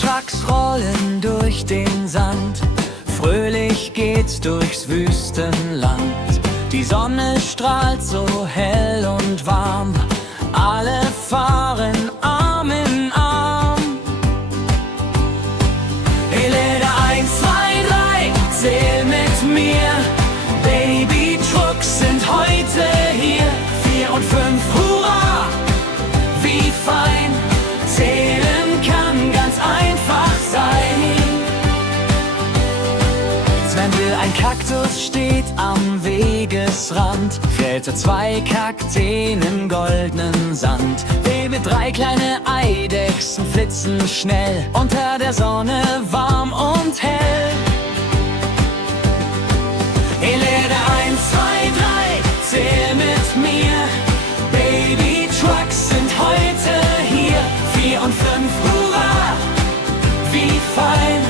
Babytrucks rollen durch den Sand, fröhlich geht's durchs Wüstenland. Die Sonne strahlt so hell und warm, alle fahren Arm in Arm. Helene 1, 2, 3, zähl mit mir. Babytrucks sind heute hier. 4 und 5, hurra, wie fein. Zählen kann ganz einfach sein. Sven will ein Kaktus, steht am Wegesrand, fällte 2 Kakteen im goldenen Sand. Baby 3 kleine Eidechsen flitzen schnell, unter der Sonne warm und hell. Helene 1, 2, 3, zähl mit mir. Babytrucks sind heute hier. 4 und 5, hurra, wie fein.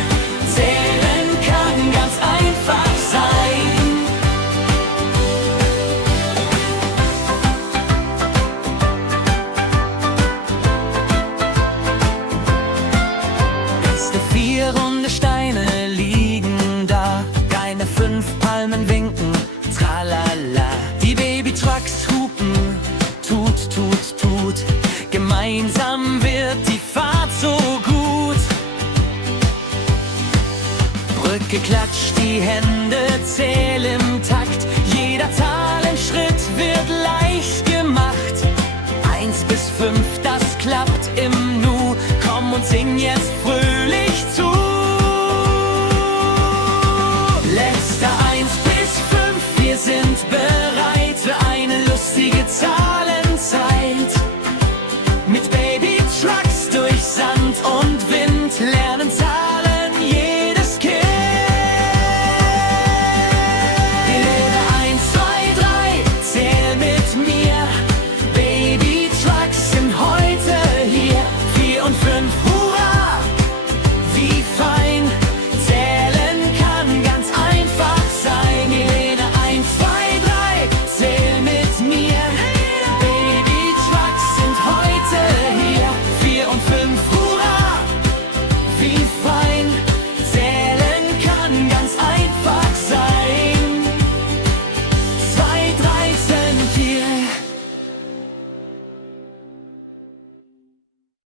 Zählen kann ganz einfach sein. Erste 4 runde Steine liegen da, keine 5 Palmen winken, tralala. Die Babytrucks hupen, tut, tut, tut. Gemeinsam wird die Fahrt so gut. Brücke klatscht, die Hände zählen